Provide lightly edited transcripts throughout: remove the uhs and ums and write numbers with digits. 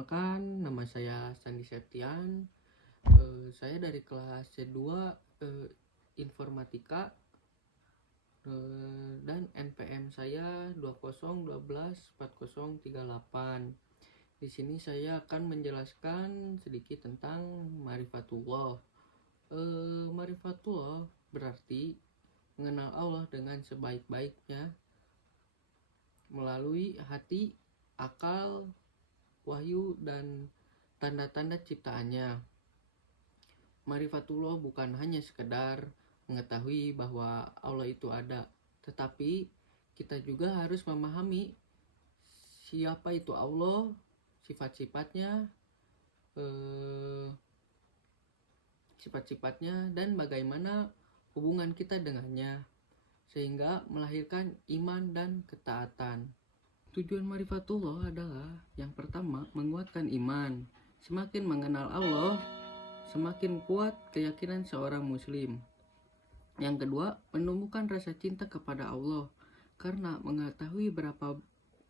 Perkenalkan, nama saya Sandi Septian. Saya dari kelas C2 Informatika, dan NPM saya 20124038. Di sini saya akan menjelaskan sedikit tentang Ma'rifatullah. Ma'rifatullah berarti mengenal Allah dengan sebaik-baiknya melalui hati, akal, wahyu, dan tanda-tanda ciptaannya. Ma'rifatullah bukan hanya sekedar mengetahui bahwa Allah itu ada, tetapi kita juga harus memahami siapa itu Allah, sifat-sifatnya, dan bagaimana hubungan kita dengannya, sehingga melahirkan iman dan ketaatan. Tujuan Ma'rifatullah adalah yang pertama, menguatkan iman. Semakin mengenal Allah, semakin kuat keyakinan seorang muslim. Yang kedua, menumbuhkan rasa cinta kepada Allah karena mengetahui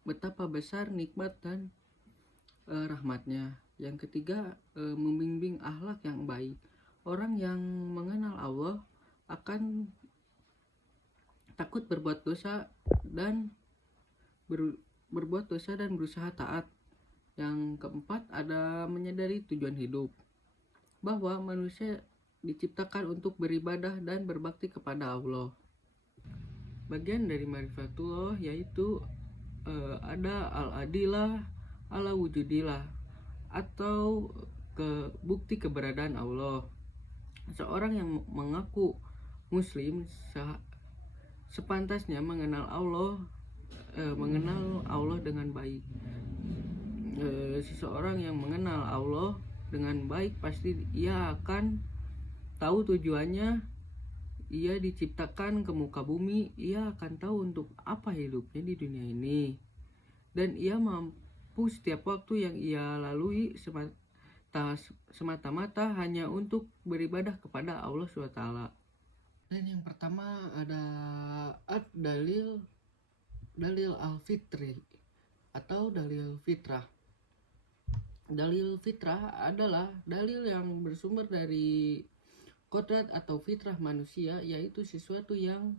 betapa besar nikmat dan rahmatnya. Yang ketiga, membimbing akhlak yang baik. Orang yang mengenal Allah akan takut berbuat dosa dan berusaha taat. Yang keempat, ada menyadari tujuan hidup, bahwa manusia diciptakan untuk beribadah dan berbakti kepada Allah. Bagian dari Ma'rifatullah yaitu ada al-adilah, ala wujudilah, atau bukti keberadaan Allah. Seorang yang mengaku muslim sepantasnya mengenal Allah dengan baik. Seseorang yang mengenal Allah dengan baik pasti ia akan tahu tujuannya. Ia diciptakan ke muka bumi, ia akan tahu untuk apa hidupnya di dunia ini, dan ia mampu setiap waktu yang ia lalui semata-mata hanya untuk beribadah kepada Allah SWT. Dan yang pertama ada dalil al-fitri atau dalil fitrah. Dalil fitrah adalah dalil yang bersumber dari kodrat atau fitrah manusia, yaitu sesuatu yang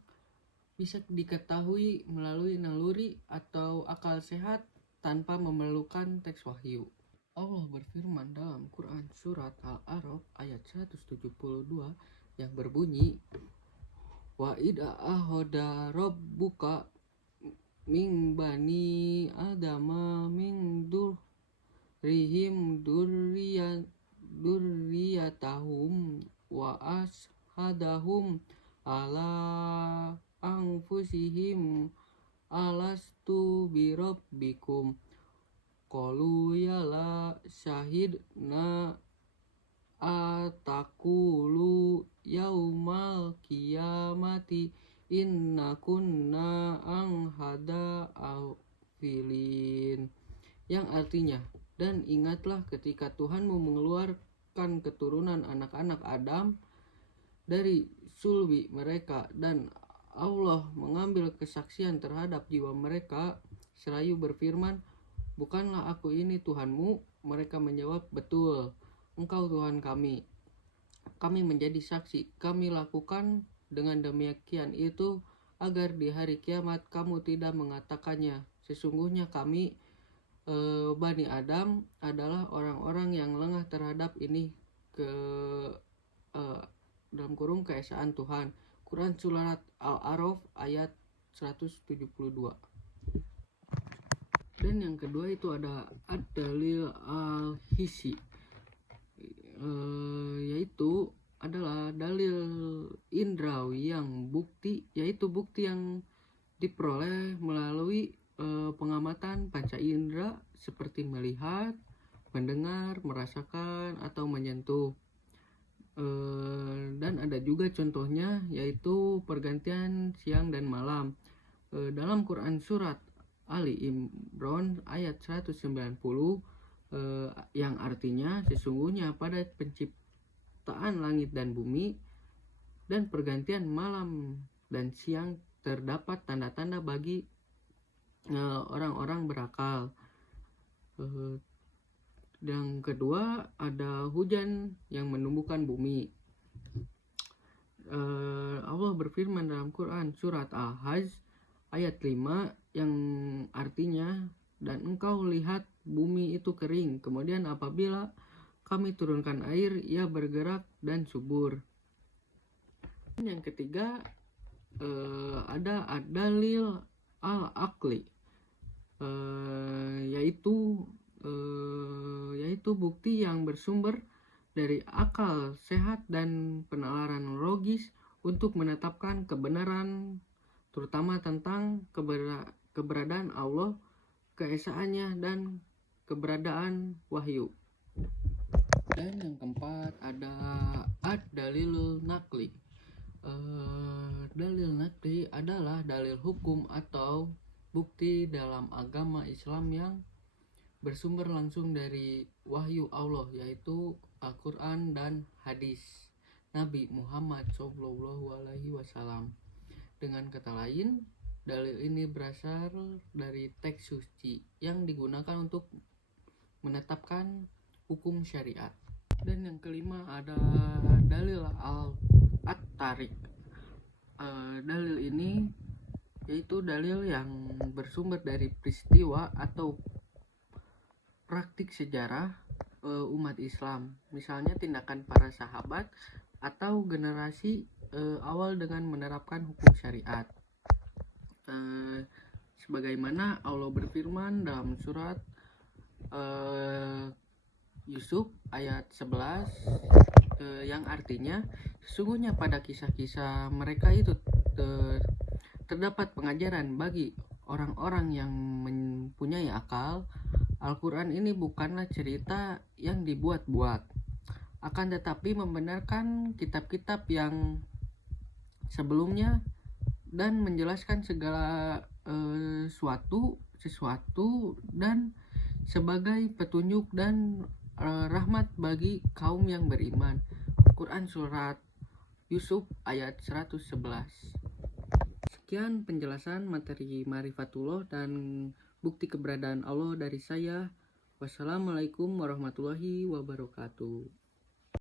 bisa diketahui melalui naluri atau akal sehat tanpa memerlukan teks wahyu. Allah berfirman dalam Quran surat Al-A'raf ayat 172 yang berbunyi, wa idza ahoda rabbuka min bani adama min durrihim durriyatahum wa ashadahum ala anfusihim alastu birabbikum qalu yala syahidna atakulu yaumal qiyamati inna kunna anghada afilin, yang artinya, dan ingatlah ketika Tuhanmu mengeluarkan keturunan anak-anak Adam dari sulbi mereka, dan Allah mengambil kesaksian terhadap jiwa mereka seraya berfirman, bukanlah aku ini Tuhanmu? Mereka menjawab, betul, Engkau Tuhan kami. Kami menjadi saksi. Kami lakukan dengan demikian itu agar di hari kiamat kamu tidak mengatakannya. Sesungguhnya kami Bani Adam adalah orang-orang yang lengah terhadap ini dalam kurung keesaan Tuhan. Quran surat Al-A'raf ayat 172. Dan yang kedua itu ada ad-dalil al-hissi, yaitu adalah dalil indrawi yang yaitu bukti yang diperoleh melalui pengamatan panca indera seperti melihat, mendengar, merasakan, atau menyentuh. Dan ada juga contohnya yaitu pergantian siang dan malam. Dalam Quran surat Ali Imran ayat 190 yang artinya, sesungguhnya pada penciptaan langit dan bumi dan pergantian malam dan siang terdapat tanda-tanda bagi orang-orang berakal. Yang kedua ada hujan yang menumbuhkan bumi. Allah berfirman dalam Quran surat Al-Hajj ayat 5 yang artinya, dan engkau lihat bumi itu kering, kemudian apabila kami turunkan air, ia bergerak dan subur. Yang ketiga ada ad-dalil al-aqli, yaitu bukti yang bersumber dari akal sehat dan penalaran logis untuk menetapkan kebenaran, terutama tentang keberadaan Allah, keesaannya, dan keberadaan wahyu. Dan yang keempat ada ad-dalilul naqli. Dalil naqli adalah dalil hukum atau bukti dalam agama Islam yang bersumber langsung dari wahyu Allah, yaitu Al-Quran dan hadis Nabi Muhammad SAW. Dengan kata lain, dalil ini berasal dari teks suci yang digunakan untuk menetapkan hukum syariat. Dan yang kelima ada dalil at-tarik. Dalil ini yaitu dalil yang bersumber dari peristiwa atau praktik sejarah umat Islam, misalnya tindakan para sahabat atau generasi awal dengan menerapkan hukum syariat, sebagaimana Allah berfirman dalam surat Yusuf ayat 11 yang artinya, sesungguhnya pada kisah-kisah mereka itu terdapat pengajaran bagi orang-orang yang mempunyai akal. Al-Quran ini bukanlah cerita yang dibuat-buat, akan tetapi membenarkan kitab-kitab yang sebelumnya dan menjelaskan segala sesuatu dan sebagai petunjuk dan rahmat bagi kaum yang beriman. Quran surat Yusuf ayat 111. Sekian penjelasan materi Marifatullah dan bukti keberadaan Allah dari saya. Wassalamualaikum warahmatullahi wabarakatuh.